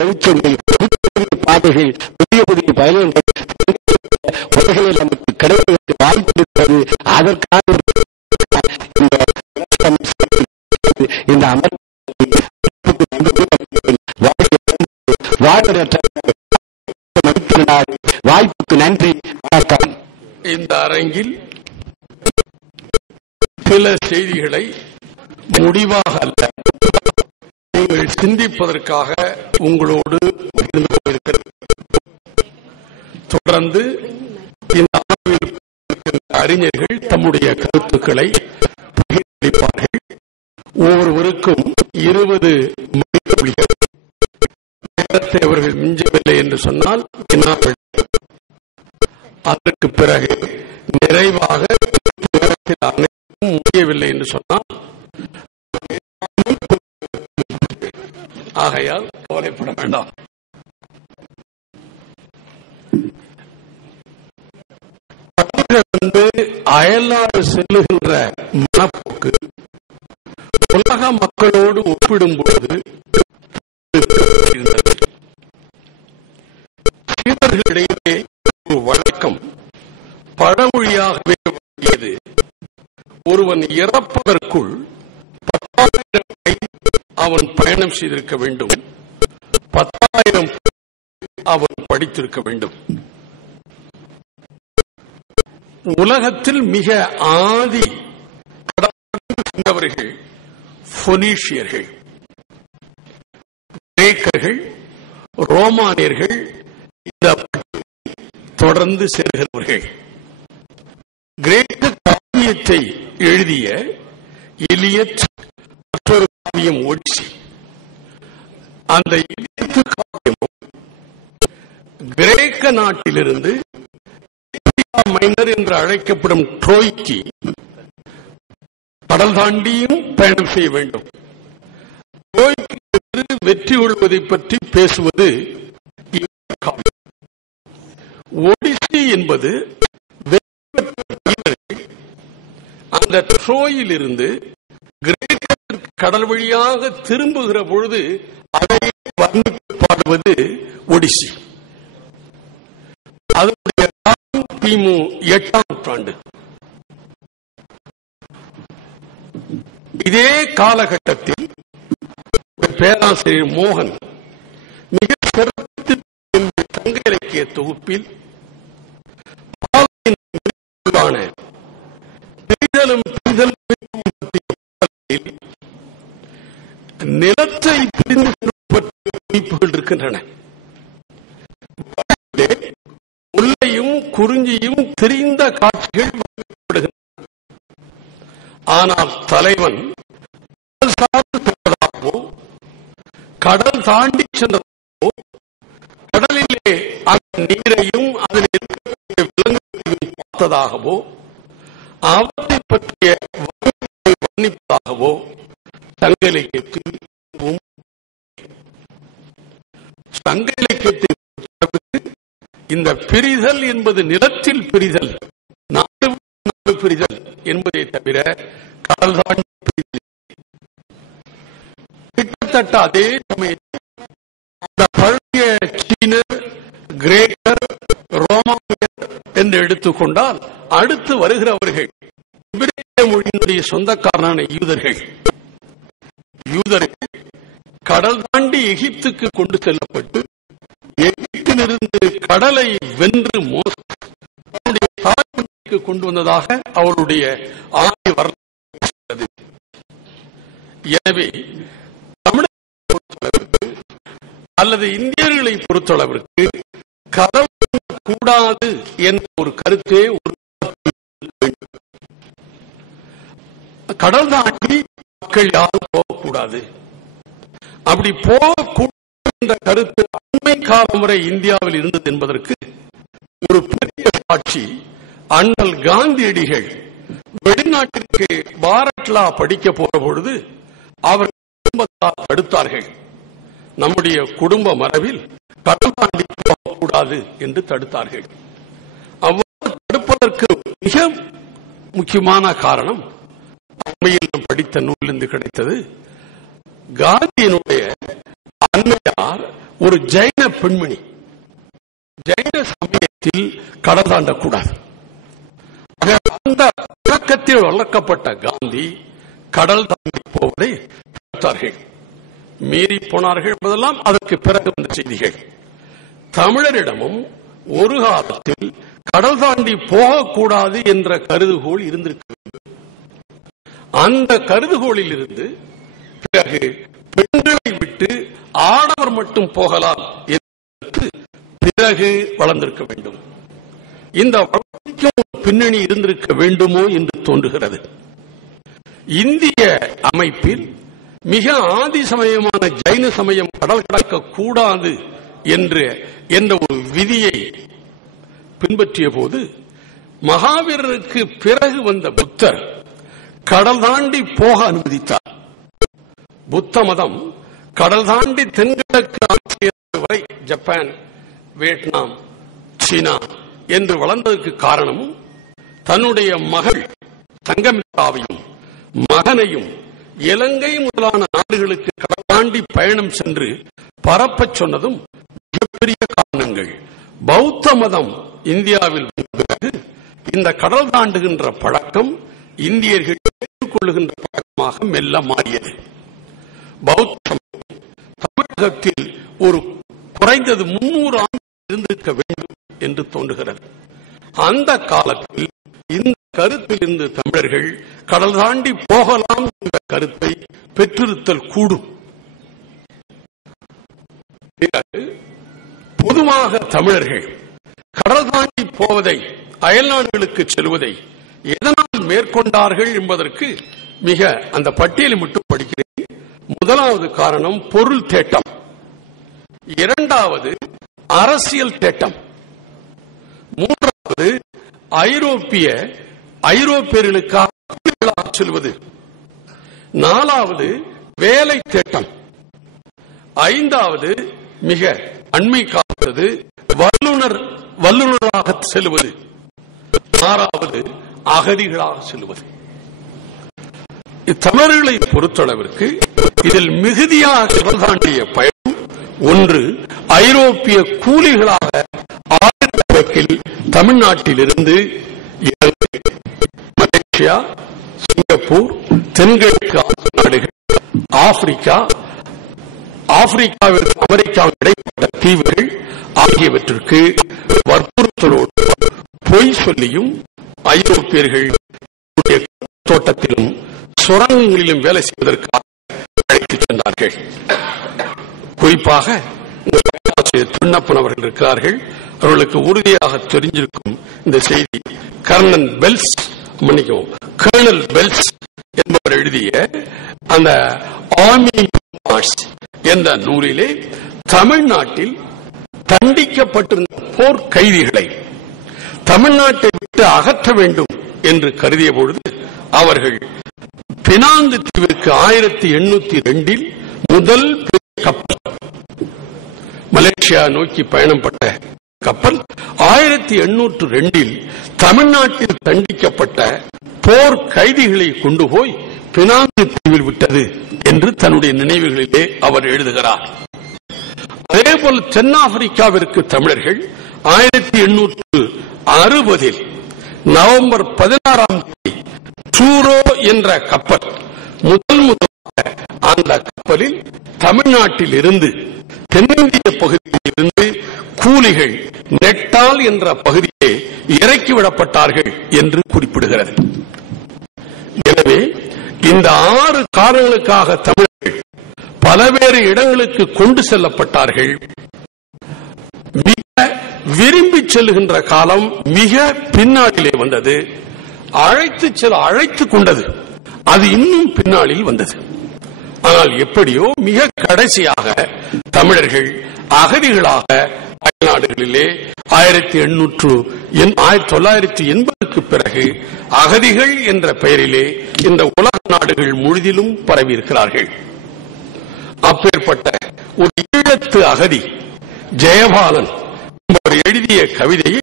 வெளிச்சங்கள் புதிய பாதைகள் புதிய புதிய பயணங்கள் உலகில் நமக்கு கிடைப்பதற்கு வாய்ப்பு இருக்கிறது. அதற்காக இந்த இந்த அமர்வு வாய்ப்புக்கு நன்றி வணக்கம் இந்த அரங்கில் சில செய்திகளை முடிவாக அல்ல நீங்கள் சிந்திப்பதற்காக உங்களோடு தொடர்ந்து இந்த அறிஞர்கள் தம்முடைய கருத்துக்களை பகிர்ந்தளிப்பார்கள். ஒவ்வொருவருக்கும் இருபது மணித்துளிகள் நேரத்தை அவர்கள் மிஞ்சவில்லை என்று சொன்னால் அதற்கு பிறகு நிறைவாக நேரத்தில் அனைத்தும் முடியவில்லை என்று சொன்னால் ஆகையால் கவலைப்பட வேண்டாம். தமிழர்கள் வந்து அயல்நாடு செல்லுகின்ற மனப்போக்கு உலக மக்களோடு ஒப்பிடும்போது சீனர்களிடையே ஒரு வழக்கம் பழமொழியாகவே ஒருவன் இறப்பதற்குள் பயணம் செய்திருக்க வேண்டும். பத்தாயிரம் அவன் படித்திருக்க வேண்டும். உலகத்தில் மிக ஆதி கடந்தவர்கள் பொனீஷியர்கள் கிரேக்கர்கள் ரோமானியர்கள் இந்த தொடர்ந்து செல்கிறவர்கள் கிரேக்க காவியத்தை எழுதிய எலியட் மற்றொரு காவியம் ஒடிசி அந்த எகிப்து காவியமும் கிரேக்க நாட்டிலிருந்து மைனர் என்று அழைக்கப்படும் ட்ரோய்க்கு கடல் தாண்டியும் பயணம் செய்ய வேண்டும். ட்ரோய்க்கு வெற்றி கொள்வதை பற்றி பேசுவது ஒடிசி என்பது அந்த ட்ரோயிலிருந்து கிரேக்கத்திற்கு கடல் வழியாக திரும்புகிற பொழுது அதை வர்ணித்து பாடுவது ஒடிசி. அதனுடைய காலம் கிமு எட்டாம் நூற்றாண்டு. இதே காலகட்டத்தில் பேராசிரியர் மோகன் மிக சிறப்பு என்ற சங்க இலக்கிய தொகுப்பில் பிரிதலும் பிரிதலும் நிலத்தை பிரிந்து குறிப்புகள் இருக்கின்றன. முல்லையும் குறிஞ்சியும் தெரிந்த காட்சிகள் ஆனால் தலைவன் கடல் சார்ந்து சென்றதாகவோ கடல் தாண்டி சென்றதாகவோ கடலிலே அந்த நீரையும் அதில் இருக்கக்கூடிய விலங்குகளையும் பார்த்ததாகவோ அவற்றை பற்றிய வர்ணிப்பதாகவோ தங்களுக்கு இந்த பிரிதல் என்பது நிலத்தில் பிரிதல். நாடு நாடு பிரிதல் என்பதை தவிர கடல் தாண்டி பிரிதல். கிட்டத்தட்ட அதே சமயத்தில் அந்த பழைய சீனர் கிரேக்கர் ரோமானியர் என்று எடுத்துக்கொண்டால் அடுத்து வருகிறவர்கள் மொழியினுடைய சொந்தக்காரனான யூதர்கள். யூதர்கள் கடல் தாண்டி எகிப்துக்கு கொண்டு செல்லப்பட்டு எகிப்திலிருந்து கடலை வென்று மோச தாய்மொழிக்கு கொண்டு வந்ததாக அவருடைய ஆணை வரலாறு எனவே தமிழகத்தை பொறுத்தளவிற்கு அல்லது இந்தியர்களை பொறுத்தளவிற்கு கடல் கூடாது என்ற ஒரு கருத்தே ஒரு கடல் தாண்டி மக்கள் யாரும் போகக்கூடாது. அப்படி போகக்கூடாது இந்த கருத்து அண்மை காலம் வரை இந்தியாவில் இருந்தது என்பதற்கு ஒரு பெரிய சாட்சி. அண்ணல் காந்தியடிகள் வெளிநாட்டிற்கு பாரட்லா படிக்க போற பொழுது அவர் குடும்பத்தால் தடுத்தார்கள். நம்முடைய குடும்ப மரபில் கடல் தாண்டி போகக்கூடாது என்று தடுத்தார்கள். அவ்வாறு தடுப்பதற்கு மிக முக்கியமான காரணம் அண்மையில் படித்த நூலிருந்து கிடைத்தது. காந்தியினுடைய ஒரு ஜெயின பெண்மணி. ஜெயின சமயத்தில் கடல் தாண்டக்கூடாது. அந்த பழக்கத்தில் வளர்க்கப்பட்ட காந்தி கடல் தாண்டி போவதை தடுத்தார்கள் மீறி போனார்கள் என்பதெல்லாம் அதற்கு பிறகு வந்த செய்திகள். தமிழரிடமும் ஒரு காலத்தில் கடல் தாண்டி போகக்கூடாது என்ற கருதுகோள் இருந்திருக்க வேண்டும். அந்த கருதுகோளில் இருந்து பிறகு பெண்களை விட்டு ஆடவர் மட்டும் போகலாம் என்று பிறகு வளர்ந்திருக்க வேண்டும். இந்த வளர்ச்சிக்கும் பின்னணி இருந்திருக்க வேண்டுமோ என்று தோன்றுகிறது. இந்திய அமைப்பில் மிக ஆதி சமயமான ஜைன சமயம் கடல் கடக்க கூடாது என்று என்ற ஒரு விதியை பின்பற்றிய போது மகாவீரருக்கு பிறகு வந்த புத்தர் கடல் தாண்டி போக அனுமதித்தார். புத்த மதம் கடல் தாண்டி தென்கிழக்கு ஆசியா வரை ஜப்பான் வியட்நாம் சீனா என்று வளர்ந்ததற்கு காரணம் தன்னுடைய மகள் தங்கமித்தாவையும் மகனையும் இலங்கை முதலான நாடுகளுக்கு கடற்பாண்டி பயணம் சென்று பரப்பச் சொன்னதும் மிகப்பெரிய காரணங்கள். பௌத்த மதம் இந்தியாவில் பிறகு இந்த கடல் தாண்டுகின்ற பழக்கம் இந்தியர்கள் ஏற்றுக்கொள்ளுகின்ற பழக்கமாக மெல்ல மாறியது. பௌத்த உலகத்தில் ஒரு குறைந்தது முன்னூறு ஆண்டு இருந்திருக்க வேண்டும் என்று தோன்றுகிறது. அந்த காலத்தில் இந்த கருத்தில் இருந்து தமிழர்கள் கடல் தாண்டி போகலாம் என்ற கருத்தை பெற்றிருத்தல் கூடும். பொதுவாக தமிழர்கள் கடல் தாண்டி போவதை அயல்நாடுகளுக்கு செல்வதை எதனால் மேற்கொண்டார்கள் என்பதற்கு மிக அந்த பட்டியலை மட்டும் படிக்கிறேன். முதலாவது காரணம் பொருள் தேட்டம். இரண்டாவது அரசியல் தேட்டம். மூன்றாவது ஐரோப்பிய ஐரோப்பியர்களுக்காக சொல்வது. நாலாவது வேலை தேட்டம். ஐந்தாவது மிக அண்மை காப்பது வல்லுனர் வல்லுநராக செல்வது. ஆறாவது அகதிகளாக செல்வது. தமிழர்களை பொறுத்தளவிற்கு இதில் மிகுதியாக கடல் பயணம் ஒன்று ஐரோப்பிய கூலிகளாக ஆயிரக்கணக்கில் தமிழ்நாட்டிலிருந்து மலேசியா சிங்கப்பூர் தென்கிழக்கு நாடுகள் ஆப்பிரிக்கா ஆப்பிரிக்காவிற்கு அமெரிக்காவுக்கு இடைப்பட்ட தீவுகள் ஆகியவற்றிற்கு வற்புறுத்தலோடு பொய் சொல்லியும் ஐரோப்பியர்கள் தோட்டத்திலும் சுரங்கங்களிலும் வேலை செய்வதற்காக சென்றார்கள் குறிப்பாக இந்த அவர்கள் இருக்கிறார்கள். அவர்களுக்கு உறுதியாக தெரிஞ்சிருக்கும் இந்த செய்தி கர்ணன் பெல்ஸ் மன்னிக்கவும் கர்னல் பெல்ஸ் என்பவர் எழுதிய அந்த ஆர்மி என்ற நூலிலே தமிழ்நாட்டில் தண்டிக்கப்பட்டிருந்த போர் கைதிகளை தமிழ்நாட்டை விட்டு அகற்ற வேண்டும் என்று கருதிய பொழுது அவர்கள் பினாங்கு தீவிற்கு ஆயிரத்தி எண்ணூத்தி ரெண்டில் முதல் கப்பல். மலேசியா நோக்கி பயணப்பட்ட கப்பல் ஆயிரத்தி எண்ணூற்று ரெண்டில் தமிழ்நாட்டில் தண்டிக்கப்பட்ட போர் கைதிகளை கொண்டு போய் பினாங்கு தீவில் விட்டது என்று தன்னுடைய நினைவுகளிலே அவர் எழுதுகிறார். அதேபோல் தென்னாப்பிரிக்காவிற்கு தமிழர்கள் ஆயிரத்தி எண்ணூற்று அறுபதில் நவம்பர் பதினாறாம் தேதி டூரோ என்ற கப்பல். முதல் முதலாக அந்த கப்பலில் தமிழ்நாட்டில் இருந்து தென்னிந்திய பகுதியில் இருந்து கூலிகள் நெட்டால் என்ற பகுதியே இறக்கிவிடப்பட்டார்கள் என்று குறிப்பிடுகிறது. எனவே இந்த ஆறு காரணங்களுக்காக தமிழர்கள் பலவேறு இடங்களுக்கு கொண்டு செல்லப்பட்டார்கள். மிக விரும்பி செல்லுகின்ற காலம் மிக பின்னாடிலே வந்தது. அழைத்து செல்ல அழைத்து கொண்டது. அது இன்னும் பின்னாளில் வந்தது. ஆனால் எப்படியோ மிக கடைசியாக தமிழர்கள் அகதிகளாக அயல்நாடுகளிலே ஆயிரத்தி எண்ணூற்று ஆயிரத்தி தொள்ளாயிரத்தி எண்பதுக்கு பிறகு அகதிகள் என்ற பெயரிலே இந்த உலக நாடுகள் முழுதிலும் பரவியிருக்கிறார்கள். அப்பேற்பட்ட ஒரு ஈழத்து அகதி ஜெயபாலன் என்பவர் எழுதிய கவிதையை